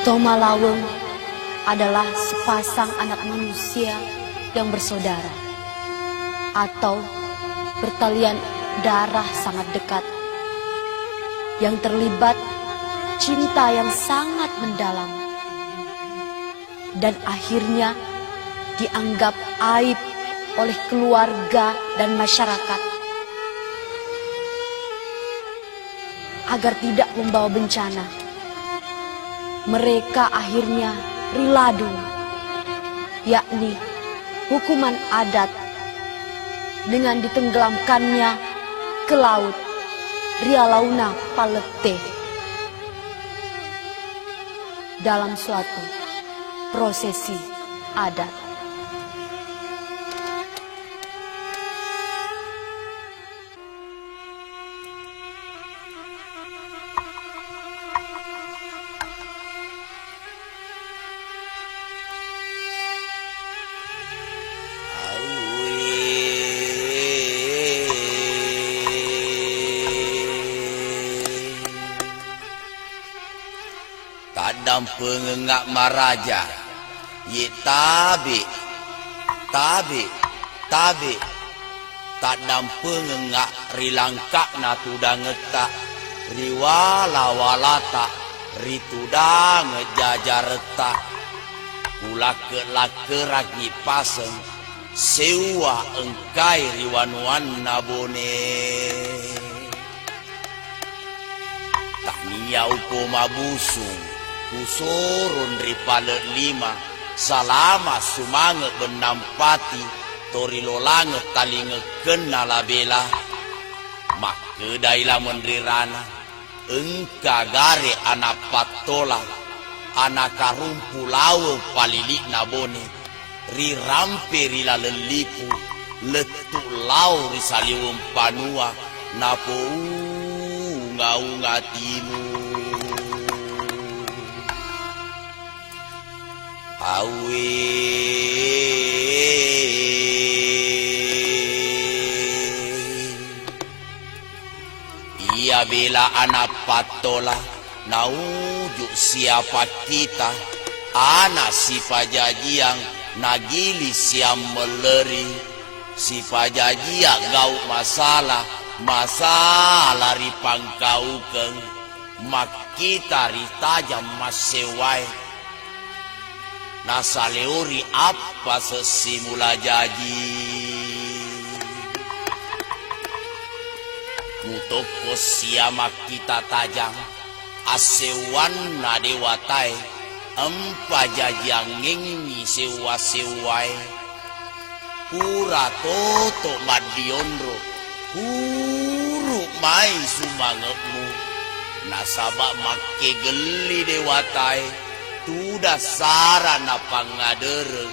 Tomalaweng adalah sepasang anak manusia yang bersaudara atau bertalian darah sangat dekat, yang terlibat cinta yang sangat mendalam dan akhirnya dianggap aib oleh keluarga dan masyarakat agar tidak membawa bencana. Mereka akhirnya riladu, yakni hukuman adat dengan ditenggelamkannya ke laut Rialauna Palete dalam suatu prosesi adat. Tadam pengengak maraja, ye tabe, tadam pengengak rilangkak natuda ngetak, riwala walata, rituda ngejajareta, pula ke ragi paseng, sewa engkai riwanuan nabone. Tak niya upo mabusung, kusurun ripale lima, salama sumange benampati, tori lolange talinge kenala bela, mak kedailah mendirana, engka gare anak patola, anak karumpu lawe palilik nabone, rirampe rila lelipu, letuk lau risaliwum panua, napo unga timu. Awe ia bela anak patola, naujuk siapa kita, anak si pajajiang nagili siam meleri, si pajajia gau masalah ripang kaukeng, mak kita ritajam masewai. Nasa leori apa sesimula jaji, mutoko siamak kita tajang, asewan na dewatai, empa jajang ngengi sewa-sewai, pura toto madiondro, huru mai sumangepmu, nasabak make geli dewatai, tuda sarana pangadereng,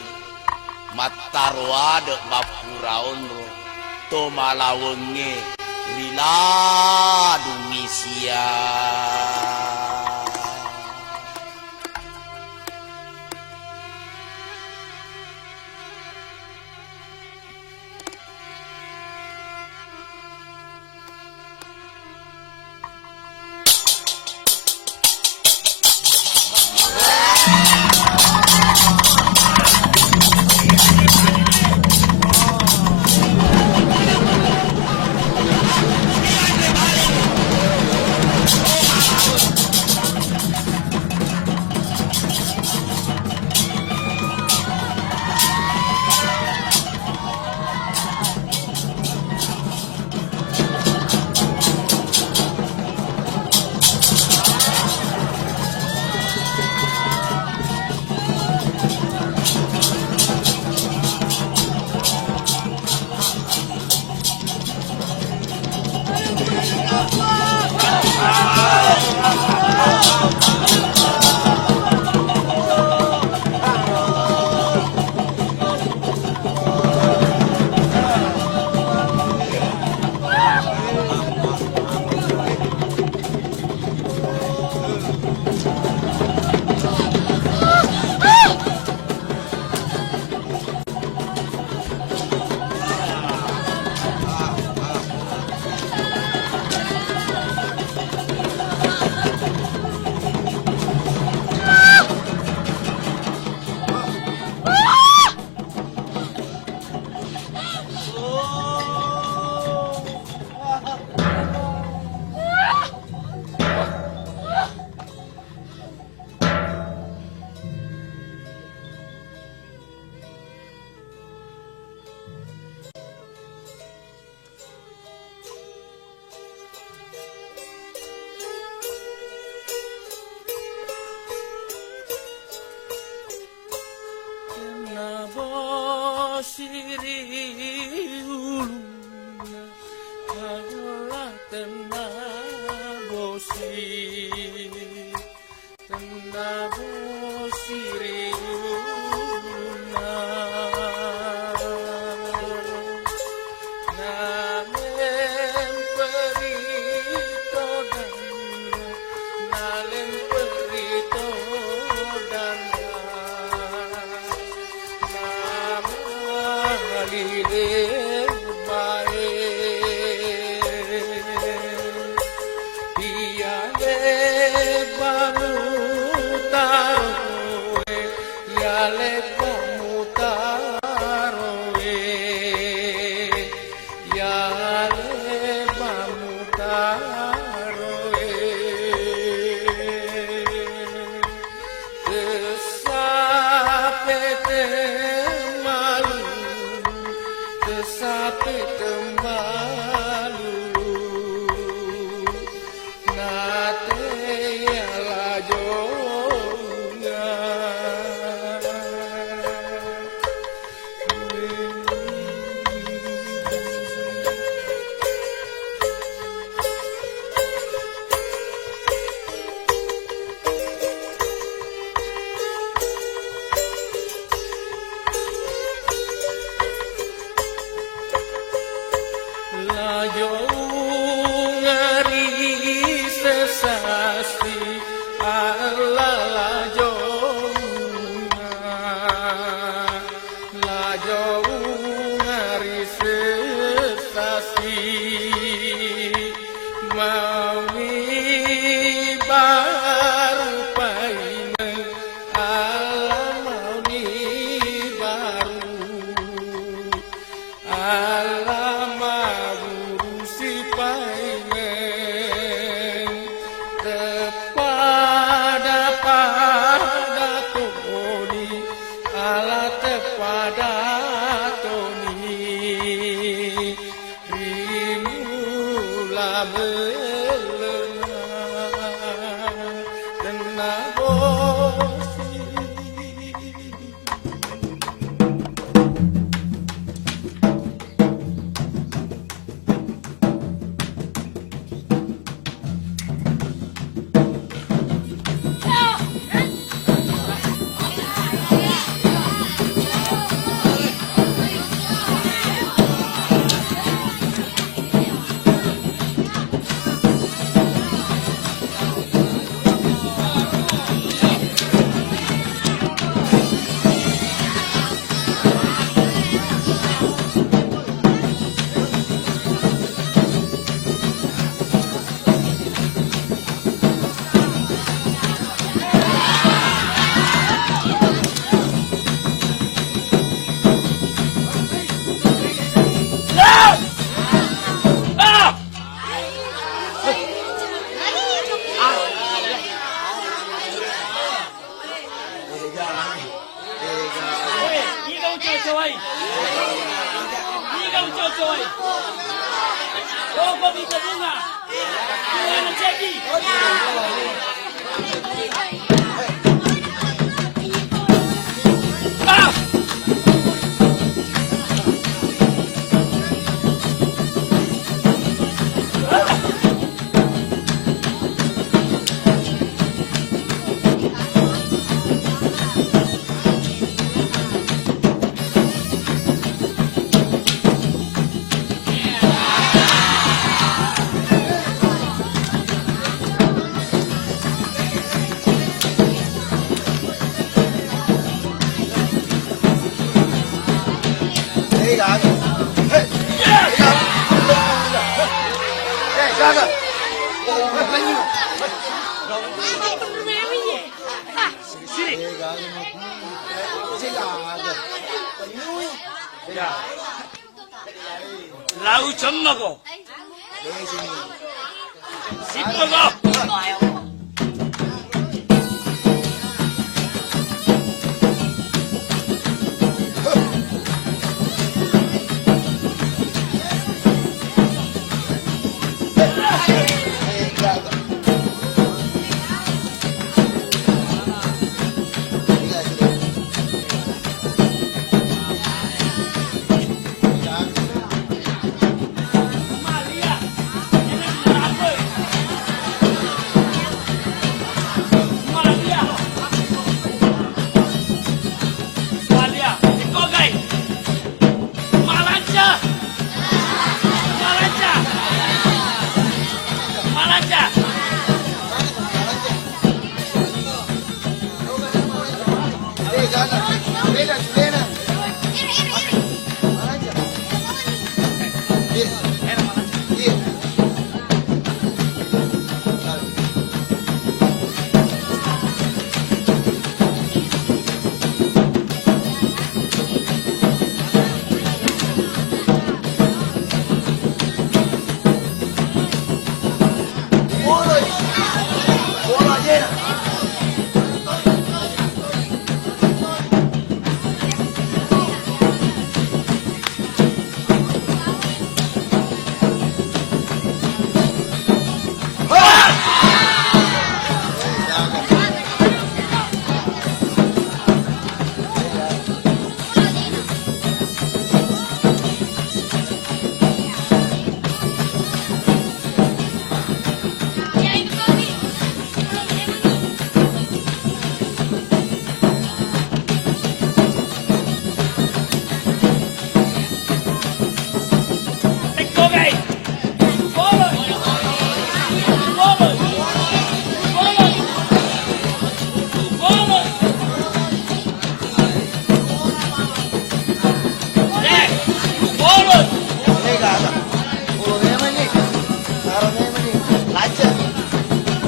matarwade bapuraonro, tomalawenge riladu ngisia. Lau 정마고 씹어고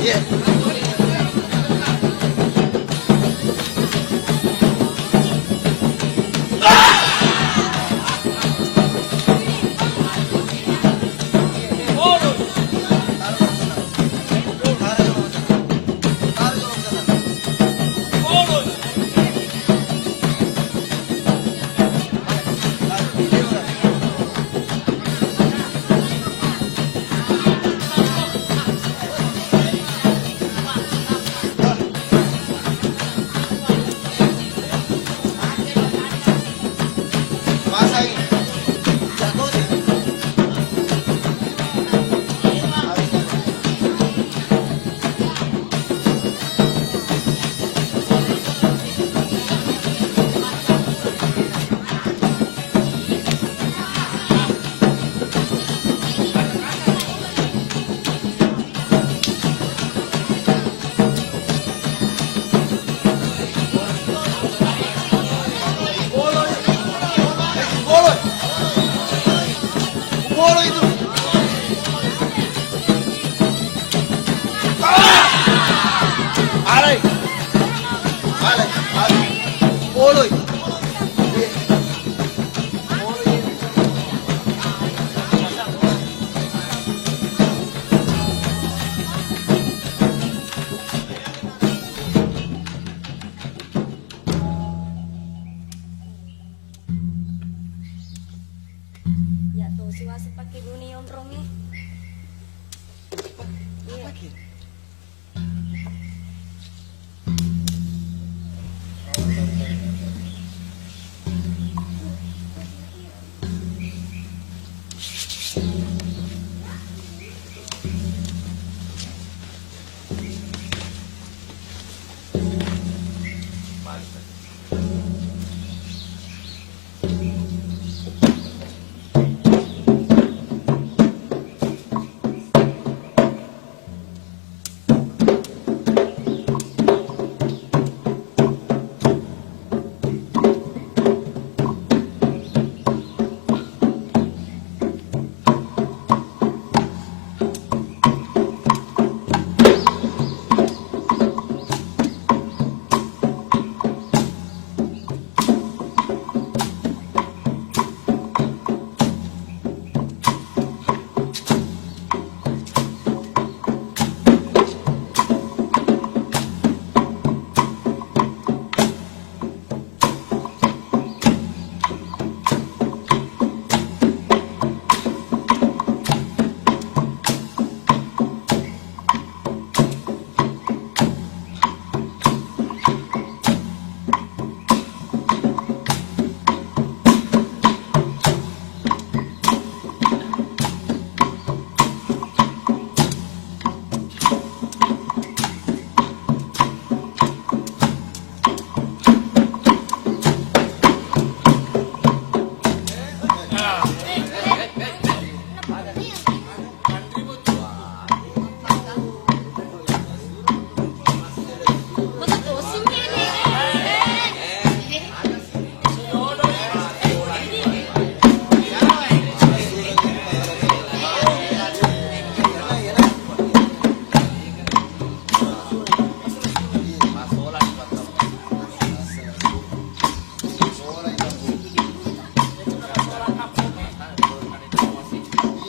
Ya tuh si wasit pakai bunyi omrongnya.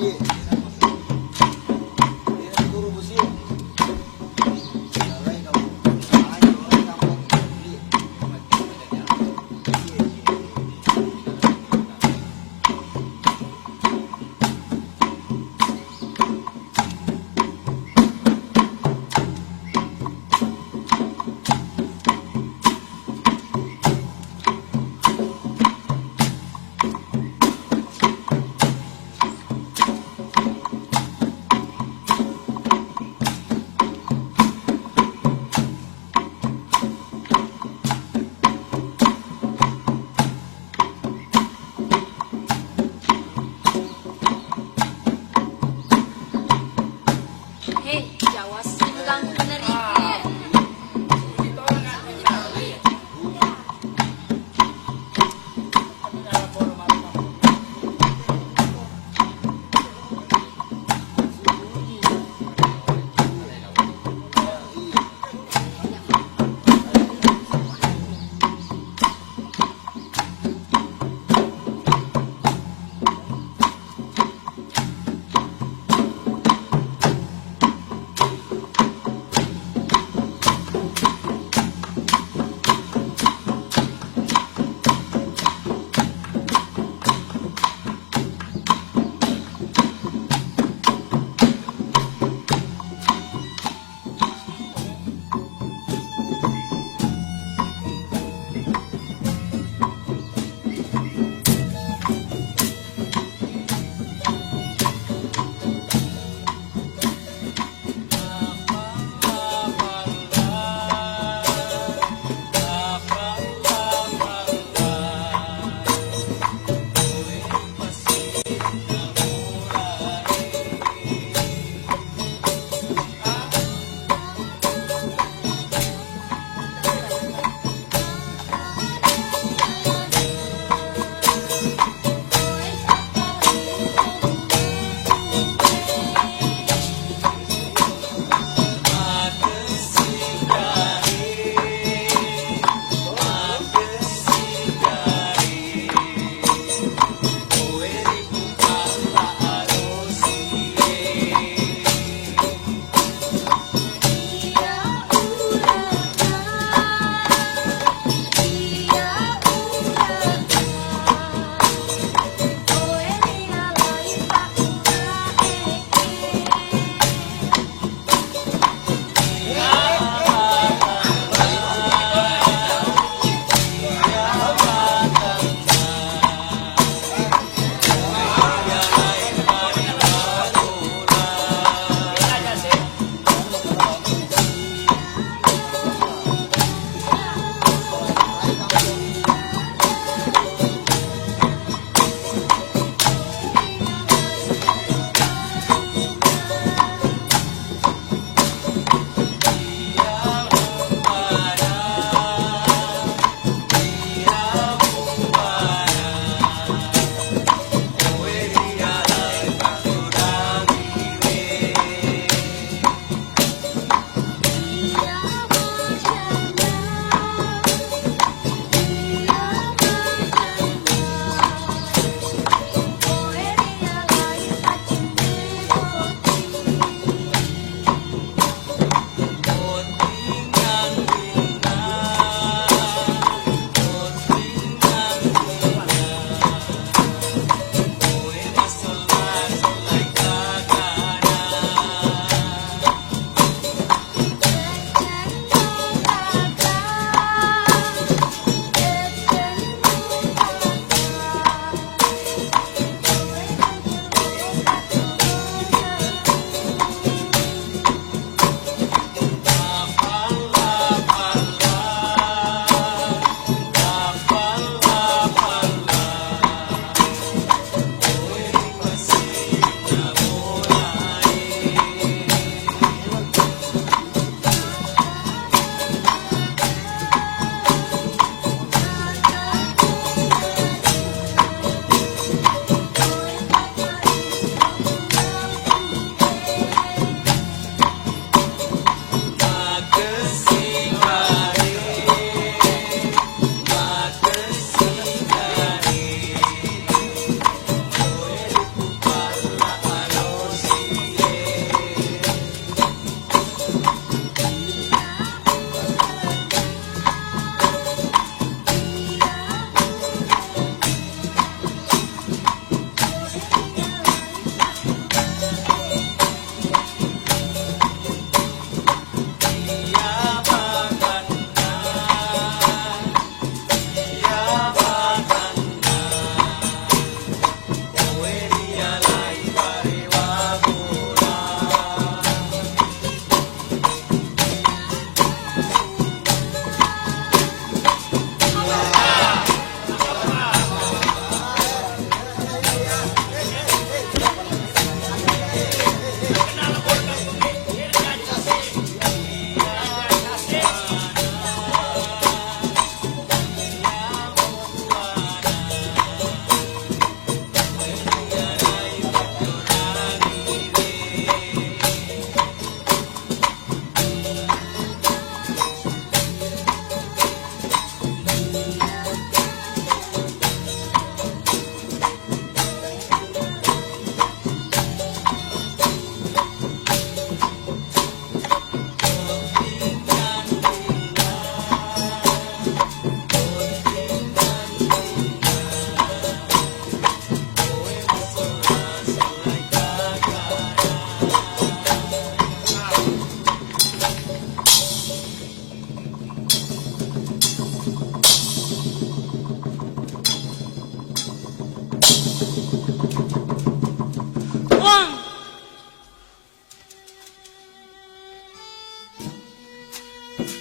Iya.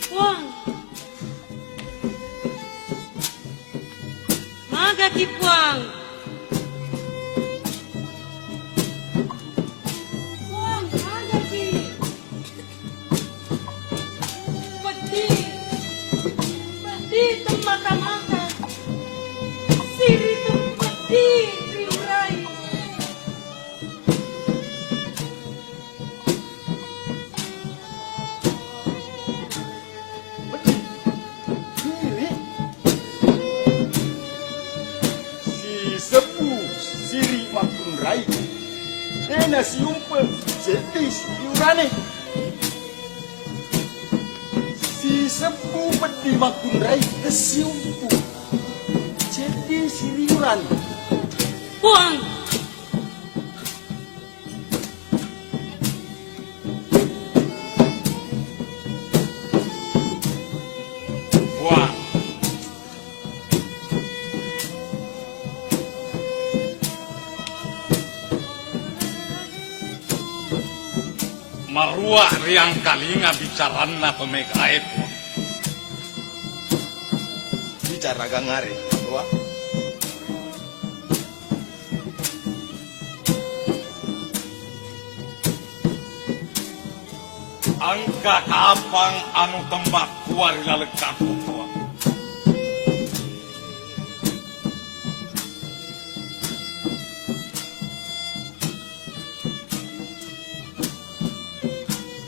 Puang. Maga ki puang. Puang, maga ki. Peti temata-mata. Siri tu peti rimrai. Kiri. Si sepu siri makun rai. Ena si umpel jetis diurane. Si sepu pedi makun rai si umpu. Jadi siriuran. Puang. Buang. Marua riang kalinga bicarana pemegait. Bicara gangare. Tua. Angka kapang anu tembak kuari lalekat tua.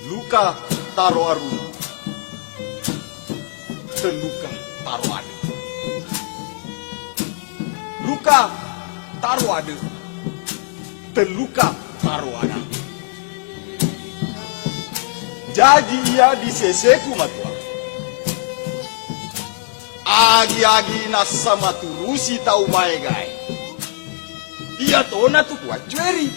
Luka taro arum. Teluka taro ade. Luka taro ade. Teluka taro ade. Jadi ia di seseku matua. Agi-agi nasa maturusi tau maegai. Ia tona tu kuat cueri.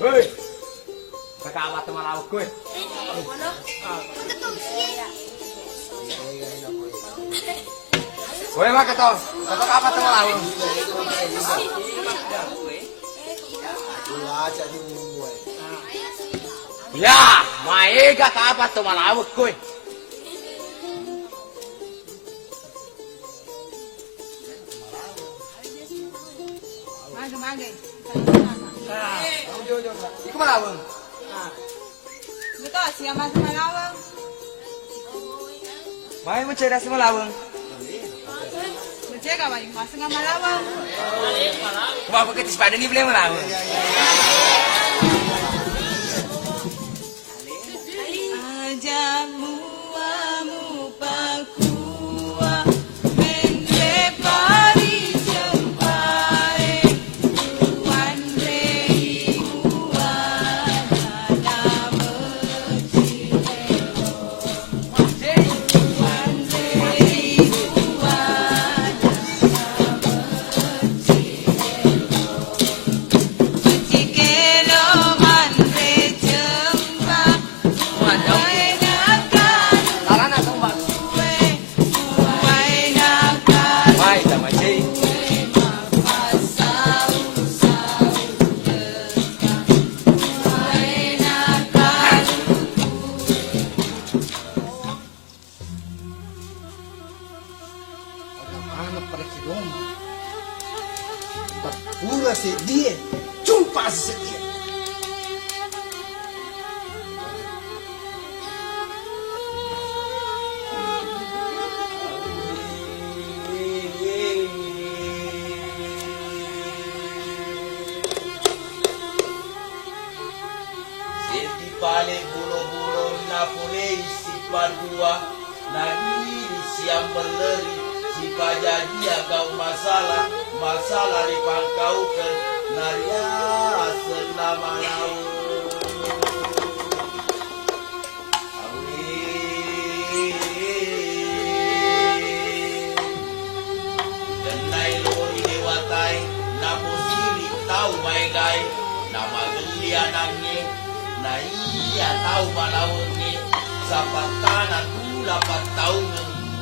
Hei, kakak teman lauk gue. Gue mah ketol, apa teman lauk? Ya, maega apa teman lauk gue. Mage. Iku malaweng. Betul, siapa sama lawang? Mai mencari sama laweng. Berjaga bayi, masuk sama lawang. Wah, begitu sepeda ni boleh malaweng. Ajamu amu pakua mende pari jempare tuan rei uan ada bercirelo tuan rei uan ada bercirelo bercikelo manre jempa Mai, sama cik. Anak pada kidong. Pura si dia. Jumpa si dia. Senti pale bulo-bulo na pulei si padua na hiri siang meleri si pajadi agau masalah di pangkaukan naria senama lau. Aku tahu malawang ni sapatana tu dapat tahu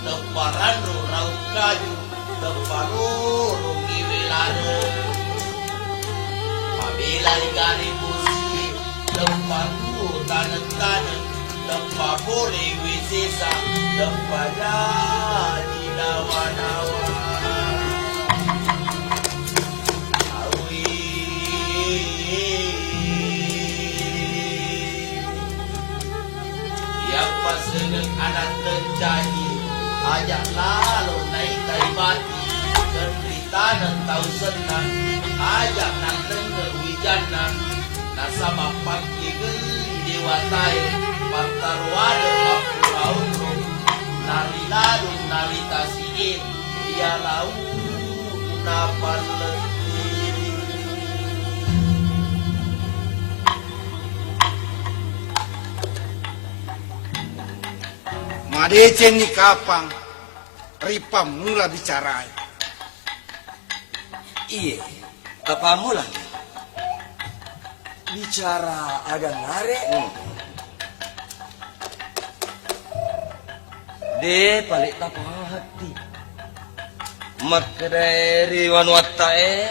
leparan rau kaju leparo ngiwelare pabila digari busi lepaku tanen-tanen lepapore wisesa lepada di nawa-nawa Paseneng anak terjadi ajak lalu naik kai mati cerita dan tahu senang ajak nak dengar wijanan nasama pagi geli dewatai pantar wada apurau nari ladung nari tasiin dia lau napan Madecen ni kapang, ripa mula bicara. Iya, apa mula? Bicara agak ngare. De balik tapa hati. Makdari wanwatae.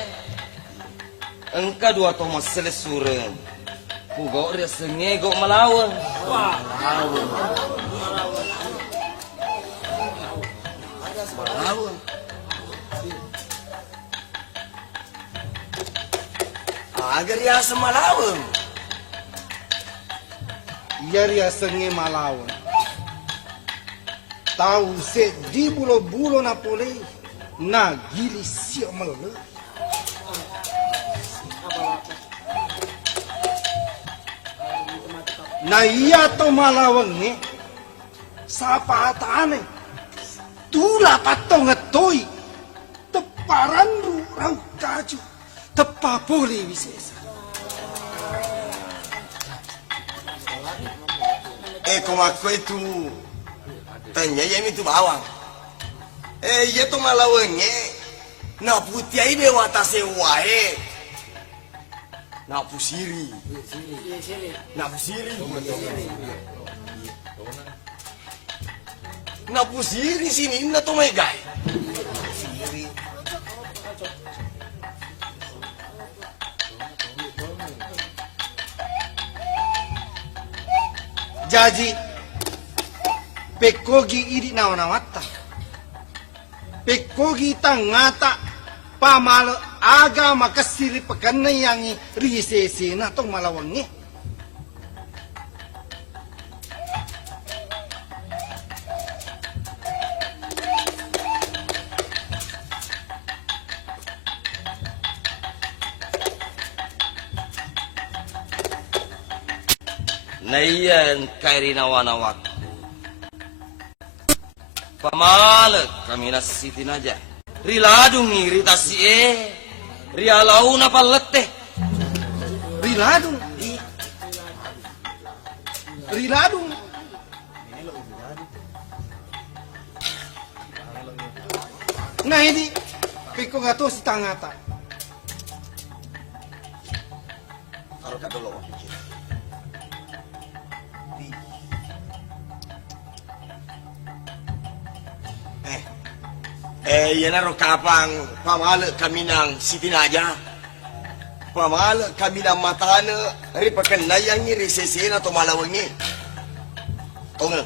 Engka dua Thomas selesuren. Pugok dia sengegok melawan. Wah, melawan. Agar dia semalawan. Ia ria senge malawan. Tahu se di bulo-bulo na pole na gili siya mele. Na iya to malawang ni sa paatane tula patong ngetoy teparan rau kaju tepa pole wisesa. Como aku itu tanya ya itu bawang. Ya to malawangnya na putih ai be watase wae. Na pusiri. Na pusiri. Na pusiri sini na to may gay. Jadi pekogi iri nawanawata. Pekogi tangata pamal aga makasiri pakanna yangi risese na tong malawangi. Nayan kairi nawanawak. Pamalag kami na sitin aja. Riladung rita si rialau na palete. Riladung. Riladung. Nah ini peko gato si tangata. Kalau kata lo. Yan na kapang pamala kami ng sitinaja. Pamala kami ng matana, rin pagkanayang ni resese na tumalawang ni. O nga,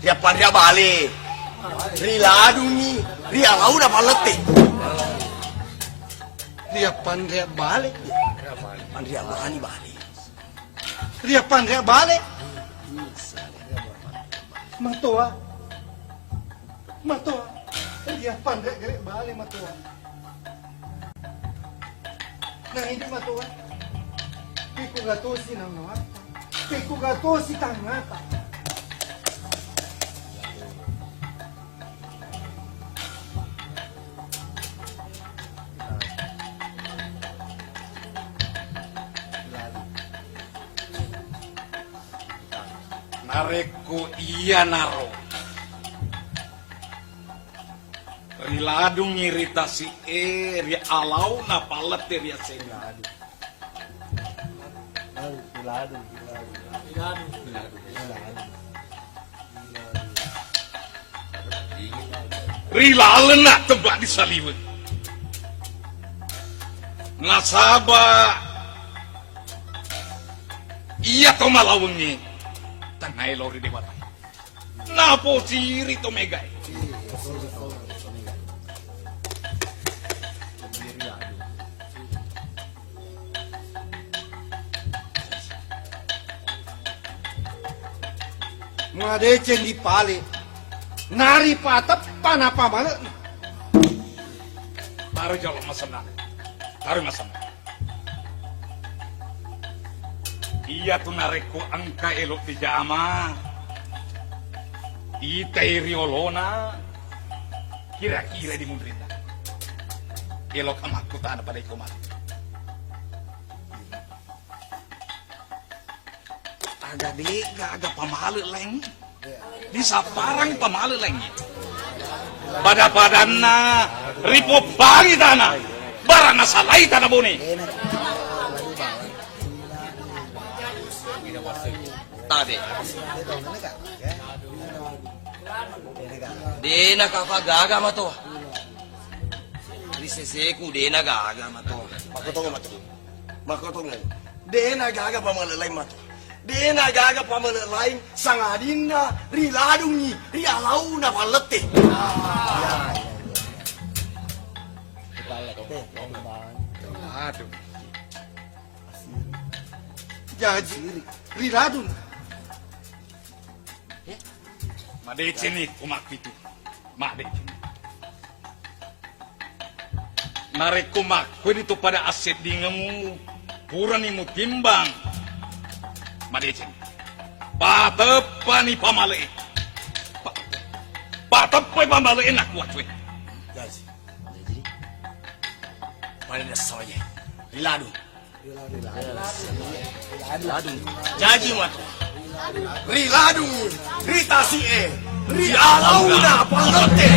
riyapan riya bali. Riladong ni, riyalaw na palate. Riapan ria bale. Riyapan riya bali bali. Riapan ria bale. Matoa. Matoa. Riapan ria bale matoa. Nah hindi matoa. Piku gatosi ng nawata. Piku gatosi tangata. Nareko iya naro. Riladung iritasi ria alau na palet ria senga. Rilalena tebak di saliwe. Nasaba iya to malawengi tanai lori dewata. Napo ciri to megai. Ngadecen di pale. Nari patep panapa mana? Taruh jalan masalah. Taruh masalah. Iya tuh nareku angka elok di jama. Ita iriolona. Kira-kira di mundrita. Elok amakku tak ada pada ikomat. Agak dega, agak pamalu leng. Di saparang pamalu leng. Pada padanna ripo bangi tanah. Barang nasalai tanah buni. Tade. Dena kakagaga mato. Riseseku dena gaga mato. Makotongan mato. Makotongan. Dena gaga pamalalay mato. Dena gaga pamalalay sangadina riladungi rialaw na palete. Aduh. Jadi riladun. Madece ni kumak itu. Madece. Narek kumak itu pada aset dingemu. Kurang imu timbang. Madece. Patepani pamale. Patepai pamale enak buat we. Guys. Pada dasarnya riladun. Riladun. Jaji mato. Riladun. Ritasi rialaw na palete.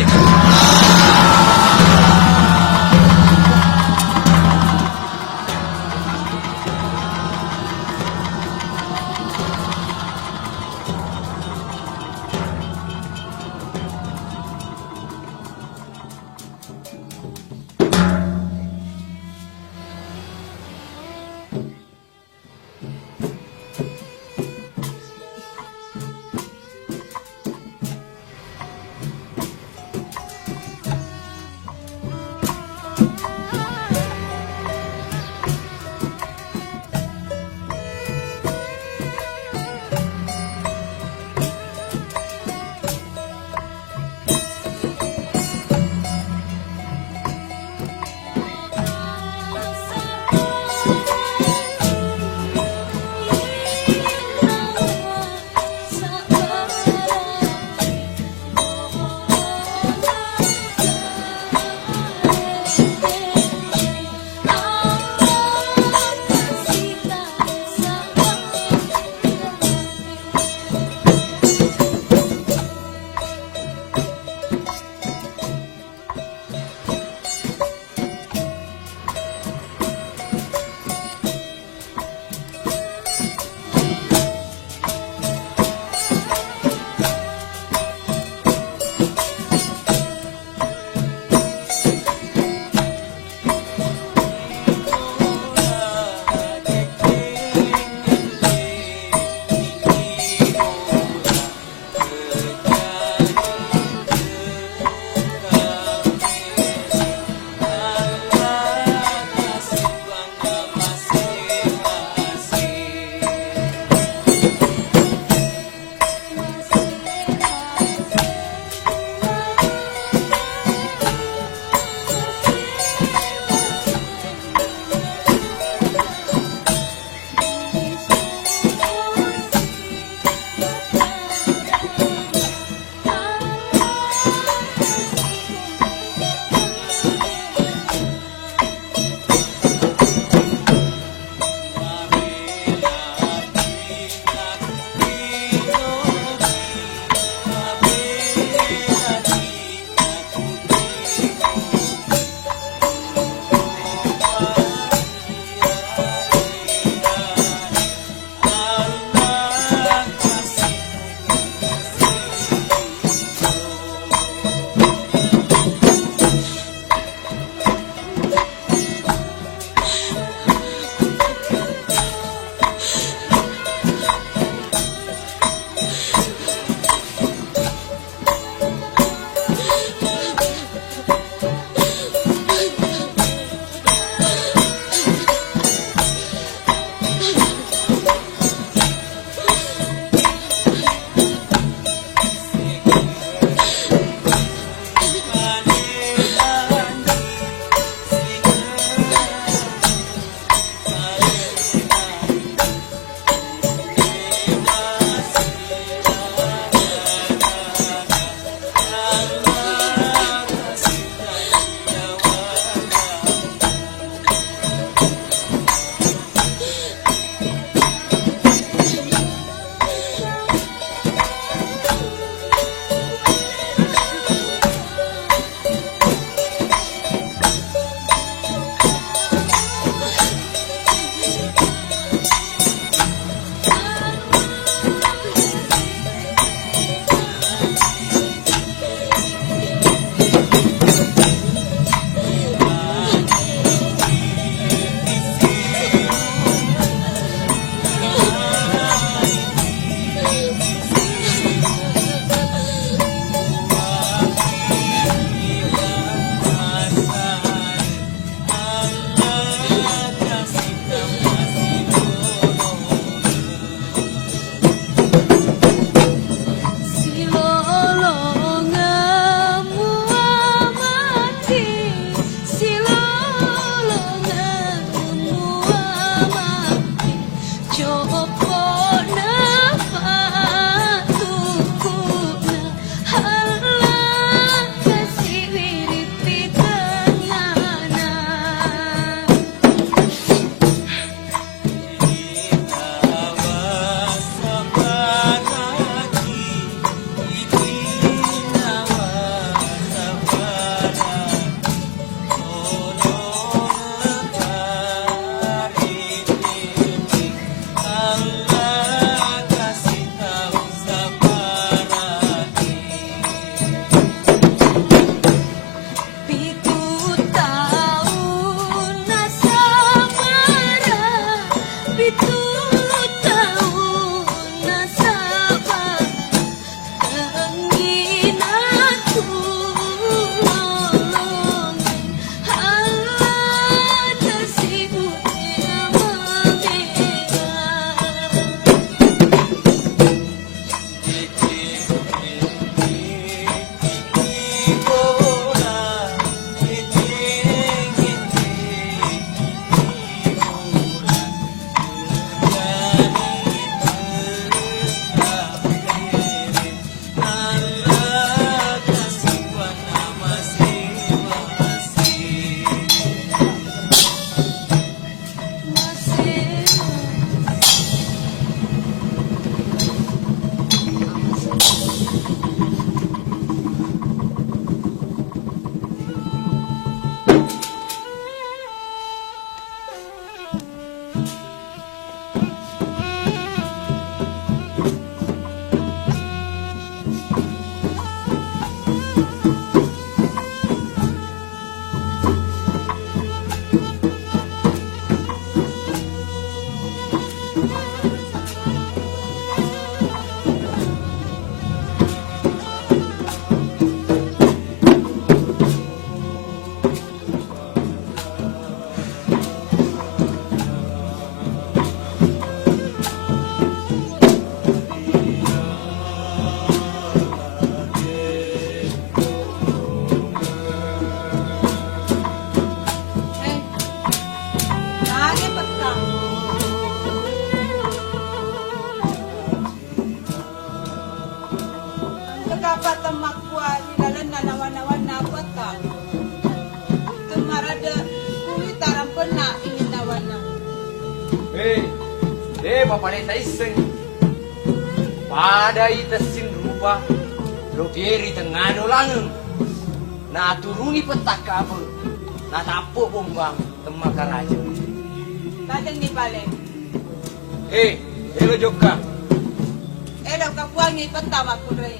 temak kuah di dalam nawan-nawan apa tak? Temar ada kulit taram pernah ingin nawana. Bapak neta iseng. Pada itasin rupa, lo kiri tengah dolangan. Nah turuni petak kabel, nah tapo bombang temak raja. Tajang ni balik. Elo joka. Elo kapuangi pertama kudai.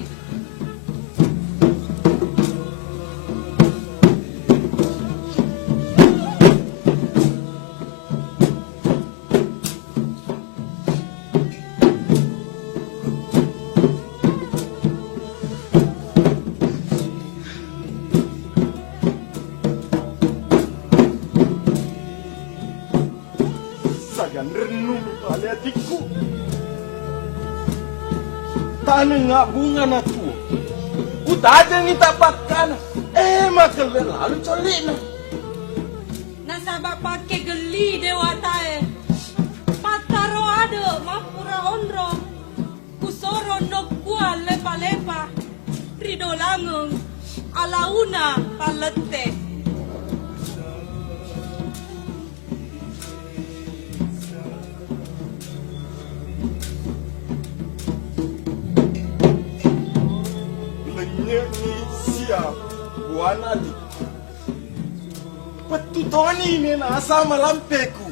Sagan renung pada hatiku. Tanah ngak bunga naku. Utaja ni tapakan. Maka lalu colik na. Nasabak pakai geli dewata pataro ada mapura onro kusoro nokua lepa-lepa rido langung alauna palete. Lenyek ni siap buana di. Petutoni ni nasa malampeku.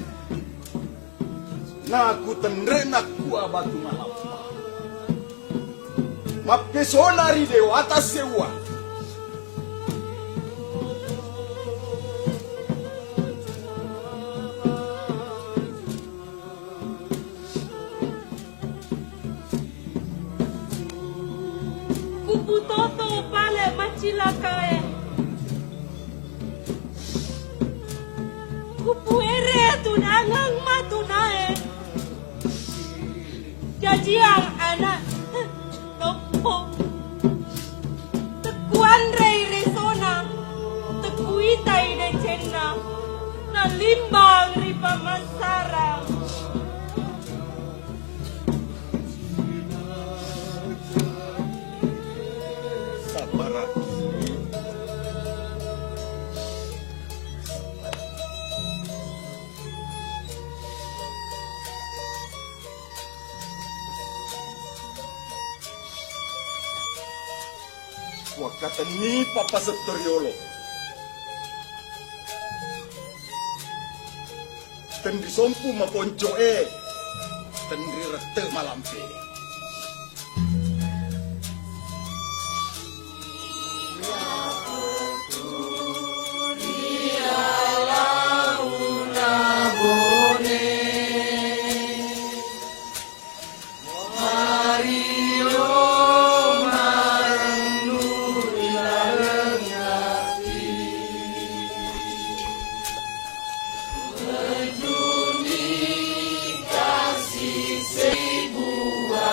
Na aku tendre nak kuah batu malam. Mapesonari dewata sewa. Kupu toto pale macilakae. Kupu ere tunangang matunae. Jajiang anak nopo. Tekuan rei resona. Tekuitai de cena. Nalimbang ripa masarang. Sabarat. Wakata ni papa setoriolo. Tendri sompu maponco tendri rete malampe. Kasih sebuah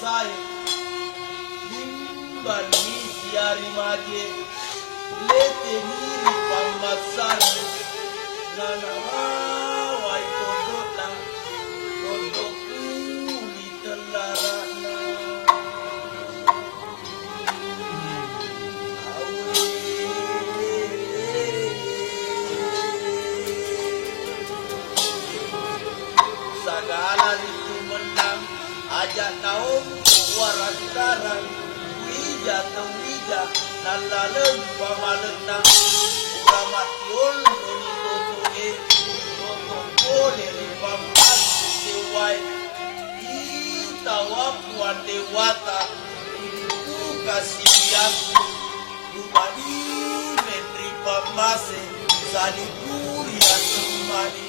masai limban misiari maje lete niri pamasar nanawa wai kodotna kodokku di telarana sagala itu menang ajak naum waras karang wija tewija nalalem pamalena uramatiol doni totoe toto pole ripampas sewai itawapuan dewata ibu kasih biaku rumadi menteri pamase sanikuria semani